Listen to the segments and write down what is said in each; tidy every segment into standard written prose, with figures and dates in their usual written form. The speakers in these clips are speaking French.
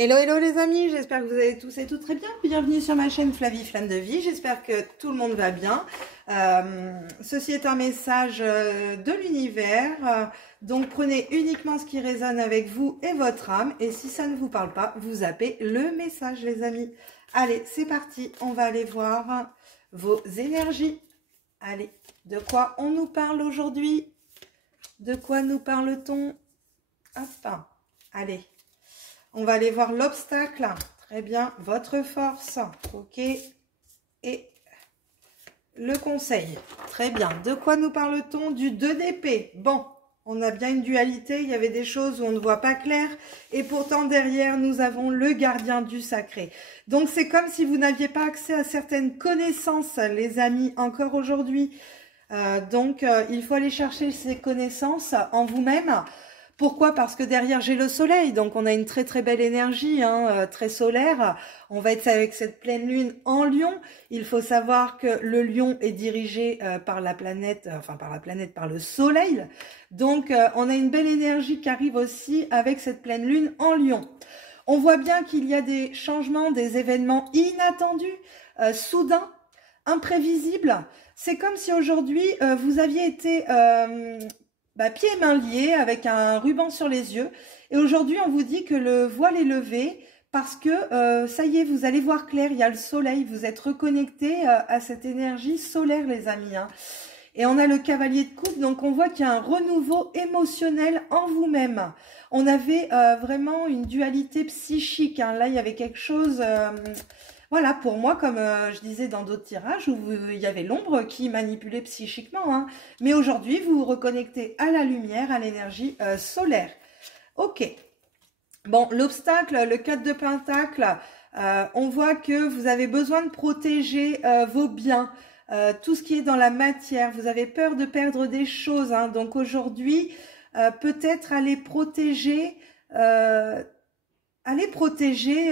Hello, hello les amis, j'espère que vous allez tous et toutes très bien. Bienvenue sur ma chaîne Flavie Flamme de Vie, j'espère que tout le monde va bien. Ceci est un message de l'univers, donc prenez uniquement ce qui résonne avec vous et votre âme. Et si ça ne vous parle pas, vous zappez le message les amis. Allez, c'est parti, on va aller voir vos énergies. Allez, de quoi on nous parle aujourd'hui? De quoi nous parle-t-on? Hop, allez. On va aller voir l'obstacle. Très bien. Votre force. Ok. Et le conseil. Très bien. De quoi nous parle-t-on? Du 2 d'épée. Bon, on a bien une dualité. Il y avait des choses où on ne voit pas clair. Et pourtant, derrière, nous avons le gardien du sacré. Donc, c'est comme si vous n'aviez pas accès à certaines connaissances, les amis, encore aujourd'hui. Il faut aller chercher ces connaissances en vous-même. Pourquoi? Parce que derrière j'ai le soleil, donc on a une très très belle énergie, très solaire. On va être avec cette pleine lune en Lion. Il faut savoir que le Lion est dirigé par la planète, par le soleil. Donc on a une belle énergie qui arrive aussi avec cette pleine lune en Lion. On voit bien qu'il y a des changements, des événements inattendus, soudains, imprévisibles. C'est comme si aujourd'hui vous aviez été pieds et mains liés avec un ruban sur les yeux. Et aujourd'hui, on vous dit que le voile est levé parce que ça y est, vous allez voir clair, il y a le soleil, vous êtes reconnectés à cette énergie solaire, les amis. Et on a le cavalier de coupe, donc on voit qu'il y a un renouveau émotionnel en vous-même. On avait vraiment une dualité psychique. Là, il y avait quelque chose... Voilà, pour moi, comme je disais dans d'autres tirages, où il y avait l'ombre qui manipulait psychiquement. Mais aujourd'hui, vous vous reconnectez à la lumière, à l'énergie solaire. Ok. Bon, l'obstacle, le 4 de Pentacle, on voit que vous avez besoin de protéger vos biens, tout ce qui est dans la matière. Vous avez peur de perdre des choses. Donc aujourd'hui, peut-être aller protéger... Allez protéger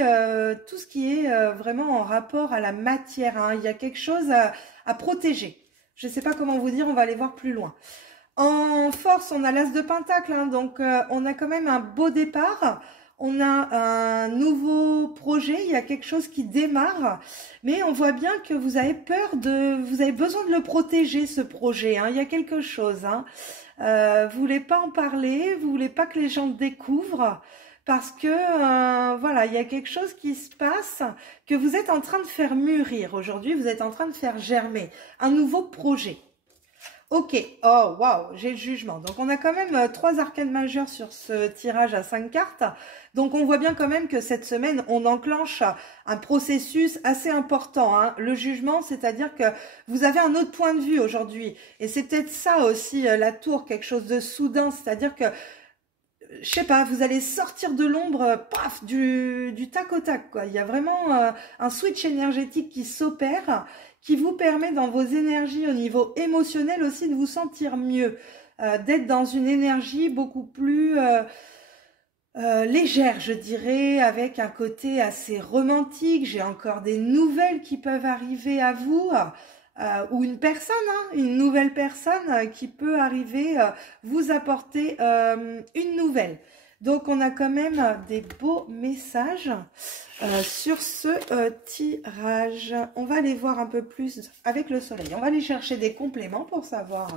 tout ce qui est vraiment en rapport à la matière. Il y a quelque chose à protéger. Je ne sais pas comment vous dire, on va aller voir plus loin. En force, on a l'As de Pentacle, donc on a quand même un beau départ. On a un nouveau projet, il y a quelque chose qui démarre. Mais on voit bien que vous avez vous avez besoin de le protéger, ce projet. Il y a quelque chose. Vous voulez pas en parler, vous voulez pas que les gens le découvrent. Parce que, voilà, il y a quelque chose qui se passe, que vous êtes en train de faire mûrir. Aujourd'hui, vous êtes en train de faire germer un nouveau projet. Ok, oh, waouh, j'ai le jugement. Donc, on a quand même 3 arcanes majeures sur ce tirage à 5 cartes. Donc, on voit bien quand même que cette semaine, on enclenche un processus assez important. Le jugement, c'est-à-dire que vous avez un autre point de vue aujourd'hui. Et c'est peut-être ça aussi, la tour, quelque chose de soudain. C'est-à-dire que je sais pas, vous allez sortir de l'ombre, paf, du tac au tac, quoi. Il y a vraiment un switch énergétique qui s'opère, qui vous permet dans vos énergies au niveau émotionnel aussi de vous sentir mieux, d'être dans une énergie beaucoup plus légère, je dirais, avec un côté assez romantique. J'ai encore des nouvelles qui peuvent arriver à vous. Ou une personne, une nouvelle personne qui peut arriver vous apporter une nouvelle. Donc, on a quand même des beaux messages sur ce tirage. On va aller voir un peu plus avec le soleil. On va aller chercher des compléments pour savoir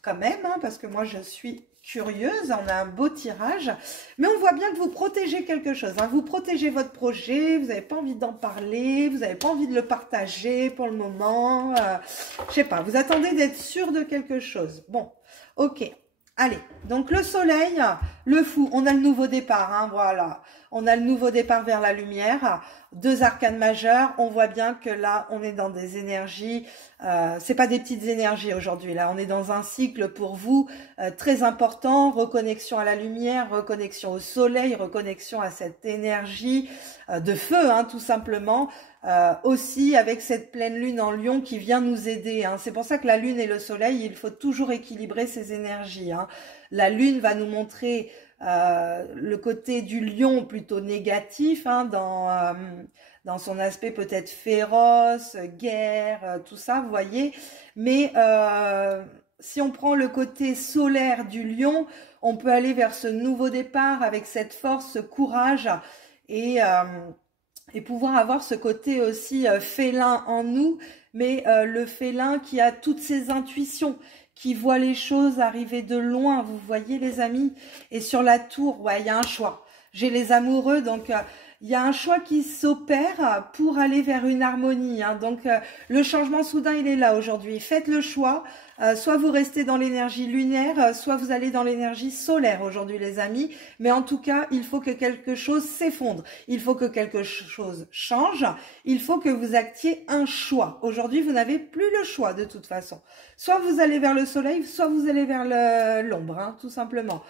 quand même, parce que moi, je suis curieuse. On a un beau tirage, mais on voit bien que vous protégez quelque chose. Vous protégez votre projet, vous n'avez pas envie d'en parler, vous n'avez pas envie de le partager pour le moment. Je sais pas, vous attendez d'être sûr de quelque chose. Bon, ok. Allez, donc le soleil, le fou, on a le nouveau départ, voilà. On a le nouveau départ vers la lumière, 2 arcanes majeures. On voit bien que là, on est dans des énergies, c'est pas des petites énergies aujourd'hui. Là, on est dans un cycle pour vous très important, reconnexion à la lumière, reconnexion au soleil, reconnexion à cette énergie de feu, tout simplement. Aussi avec cette pleine lune en Lion qui vient nous aider. C'est pour ça que la lune et le soleil, il faut toujours équilibrer ces énergies. La lune va nous montrer le côté du lion plutôt négatif, dans son aspect peut-être féroce, guerre, tout ça, vous voyez. Mais si on prend le côté solaire du lion, on peut aller vers ce nouveau départ avec cette force, ce courage. et pouvoir avoir ce côté aussi félin en nous, mais le félin qui a toutes ses intuitions, qui voit les choses arriver de loin, vous voyez les amis. Et sur la tour, ouais, il y a un choix. J'ai les amoureux, donc il y a un choix qui s'opère pour aller vers une harmonie. Hein. Donc le changement soudain, il est là aujourd'hui. Faites le choix. Soit vous restez dans l'énergie lunaire, soit vous allez dans l'énergie solaire aujourd'hui les amis. Mais en tout cas, il faut que quelque chose s'effondre. Il faut que quelque chose change. Il faut que vous actiez un choix. Aujourd'hui, vous n'avez plus le choix de toute façon. Soit vous allez vers le soleil, soit vous allez vers l'ombre, hein, tout simplement.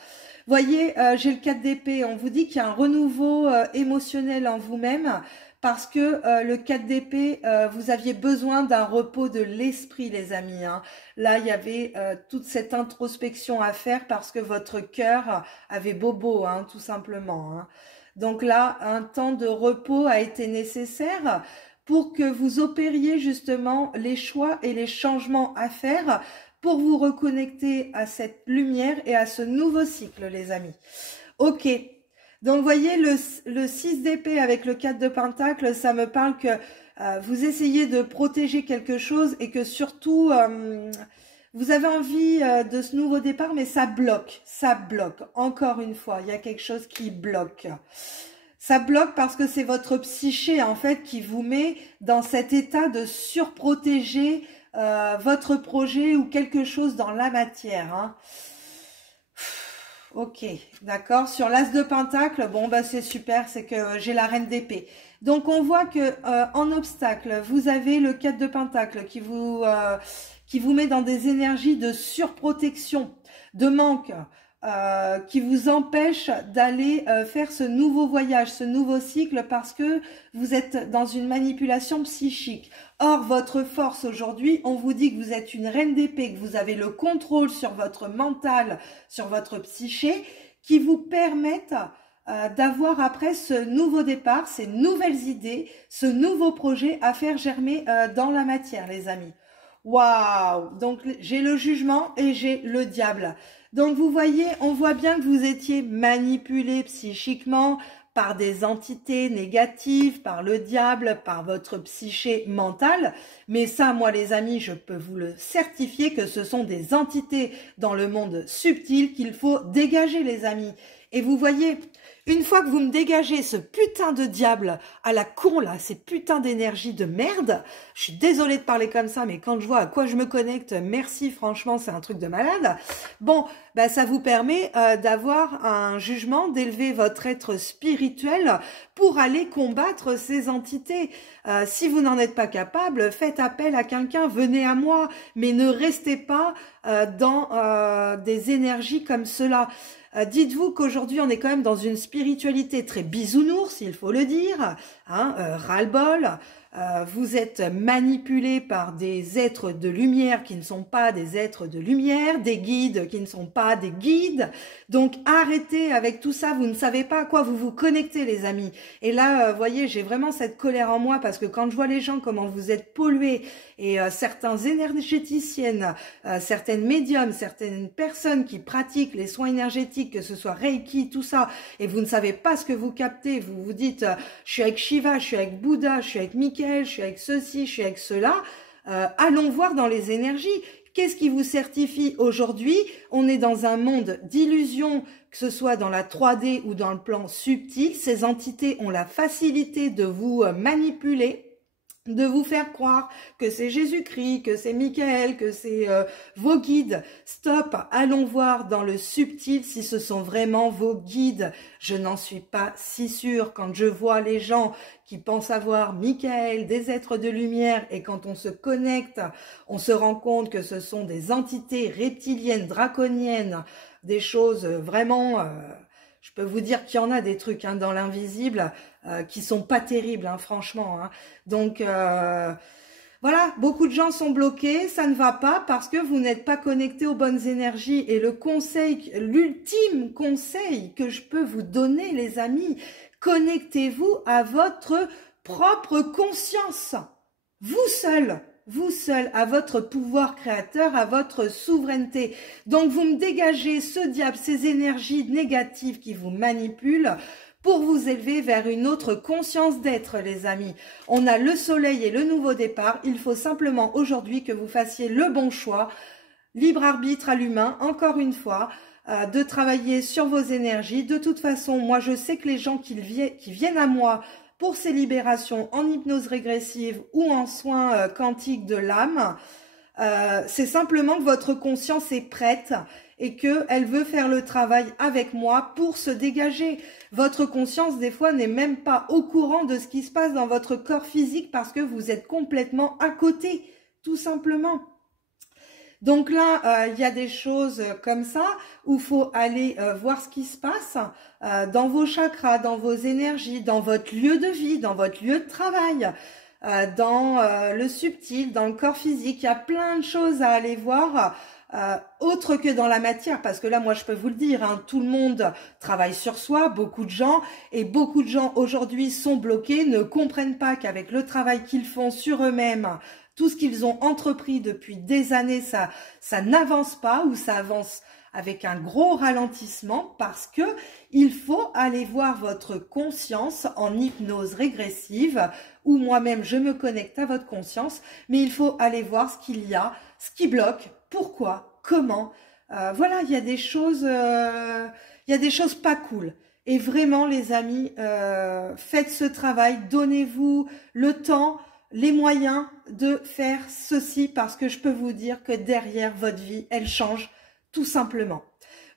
Voyez, j'ai le 4 d'épée. On vous dit qu'il y a un renouveau émotionnel en vous-même. Parce que le 4 d'épée, vous aviez besoin d'un repos de l'esprit, les amis. Hein. Là, il y avait toute cette introspection à faire parce que votre cœur avait bobo, hein, tout simplement. Hein. Donc là, un temps de repos a été nécessaire pour que vous opériez justement les choix et les changements à faire pour vous reconnecter à cette lumière et à ce nouveau cycle, les amis. Ok. Donc, vous voyez, le 6 d'épée avec le 4 de pentacle, ça me parle que vous essayez de protéger quelque chose et que surtout, vous avez envie de ce nouveau départ, mais ça bloque. Ça bloque. Encore une fois, il y a quelque chose qui bloque. Ça bloque parce que c'est votre psyché, en fait, qui vous met dans cet état de surprotéger votre projet ou quelque chose dans la matière, hein. Ok, d'accord. Sur l'as de pentacle, bon bah c'est super, c'est que j'ai la reine d'épée. Donc on voit que en obstacle, vous avez le 4 de pentacle qui vous met dans des énergies de surprotection, de manque, qui vous empêche d'aller faire ce nouveau voyage, ce nouveau cycle parce que vous êtes dans une manipulation psychique. Or, votre force aujourd'hui, on vous dit que vous êtes une reine d'épée, que vous avez le contrôle sur votre mental, sur votre psyché, qui vous permettent d'avoir après ce nouveau départ, ces nouvelles idées, ce nouveau projet à faire germer dans la matière, les amis. Waouh! Donc, j'ai le jugement et j'ai le diable. Donc, vous voyez, on voit bien que vous étiez manipulé psychiquement par des entités négatives, par le diable, par votre psyché mentale. Mais ça, moi, les amis, je peux vous le certifier que ce sont des entités dans le monde subtil qu'il faut dégager, les amis. Et vous voyez, une fois que vous me dégagez ce putain de diable à la con, là, ces putains d'énergie de merde, je suis désolée de parler comme ça, mais quand je vois à quoi je me connecte, merci, franchement, c'est un truc de malade. Bon, bah, ça vous permet d'avoir un jugement, d'élever votre être spirituel pour aller combattre ces entités. Si vous n'en êtes pas capable, faites appel à quelqu'un, venez à moi, mais ne restez pas dans des énergies comme cela. Dites-vous qu'aujourd'hui, on est quand même dans une spiritualité très bisounours, il faut le dire, hein, ras-le-bol. Vous êtes manipulé par des êtres de lumière qui ne sont pas des êtres de lumière, des guides qui ne sont pas des guides. Donc arrêtez avec tout ça, vous ne savez pas à quoi vous vous connectez, les amis. Et là, voyez, j'ai vraiment cette colère en moi parce que quand je vois les gens, comment vous êtes pollués, et certains énergéticiennes, certaines médiums, certaines personnes qui pratiquent les soins énergétiques, que ce soit Reiki, tout ça, et vous ne savez pas ce que vous captez, vous vous dites, je suis avec Shiva, je suis avec Bouddha, je suis avec Michael, je suis avec ceci, je suis avec cela, allons voir dans les énergies. Qu'est-ce qui vous certifie aujourd'hui? On est dans un monde d'illusions, que ce soit dans la 3D ou dans le plan subtil. Ces entités ont la facilité de vous manipuler, de vous faire croire que c'est Jésus-Christ, que c'est Michael, que c'est vos guides. Stop, allons voir dans le subtil si ce sont vraiment vos guides. Je n'en suis pas si sûre. Quand je vois les gens qui pensent avoir Michael, des êtres de lumière, et quand on se connecte, on se rend compte que ce sont des entités reptiliennes, draconiennes, des choses vraiment... je peux vous dire qu'il y en a des trucs hein, dans l'invisible qui sont pas terribles, hein, franchement. Hein. Donc, voilà, beaucoup de gens sont bloqués, ça ne va pas parce que vous n'êtes pas connectés aux bonnes énergies. Et le conseil, l'ultime conseil que je peux vous donner, les amis, connectez-vous à votre propre conscience. Vous seul, à votre pouvoir créateur, à votre souveraineté. Donc, vous me dégagez ce diable, ces énergies négatives qui vous manipulent pour vous élever vers une autre conscience d'être, les amis. On a le soleil et le nouveau départ. Il faut simplement aujourd'hui que vous fassiez le bon choix. Libre arbitre à l'humain, encore une fois, de travailler sur vos énergies. De toute façon, moi, je sais que les gens qui viennent à moi pour ces libérations en hypnose régressive ou en soins quantiques de l'âme, c'est simplement que votre conscience est prête et qu'elle veut faire le travail avec moi pour se dégager. Votre conscience, des fois, n'est même pas au courant de ce qui se passe dans votre corps physique parce que vous êtes complètement à côté, tout simplement. Donc là, il y a des choses comme ça où il faut aller voir ce qui se passe dans vos chakras, dans vos énergies, dans votre lieu de vie, dans votre lieu de travail, dans le subtil, dans le corps physique. Il y a plein de choses à aller voir autre que dans la matière, parce que là, moi, je peux vous le dire, hein, tout le monde travaille sur soi, beaucoup de gens, et beaucoup de gens aujourd'hui sont bloqués, ne comprennent pas qu'avec le travail qu'ils font sur eux-mêmes, tout ce qu'ils ont entrepris depuis des années, ça n'avance pas ou ça avance avec un gros ralentissement parce que il faut aller voir votre conscience en hypnose régressive où moi-même je me connecte à votre conscience, mais il faut aller voir ce qu'il y a, ce qui bloque, pourquoi, comment. Voilà, il y a des choses pas cool. Et vraiment, les amis, faites ce travail, donnez-vous le temps, les moyens de faire ceci parce que je peux vous dire que derrière votre vie, elle change tout simplement.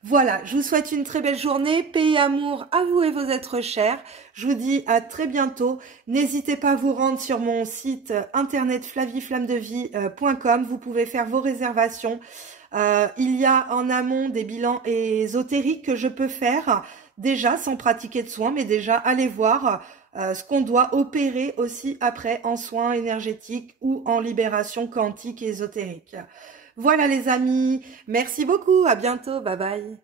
Voilà, je vous souhaite une très belle journée, paix et amour à vous et vos êtres chers. Je vous dis à très bientôt. N'hésitez pas à vous rendre sur mon site internet flavieflammedevie.com. Vous pouvez faire vos réservations. Il y a en amont des bilans ésotériques que je peux faire déjà sans pratiquer de soins, mais déjà allez voir ce qu'on doit opérer aussi après en soins énergétiques ou en libération quantique et ésotérique. Voilà les amis, merci beaucoup, à bientôt, bye bye.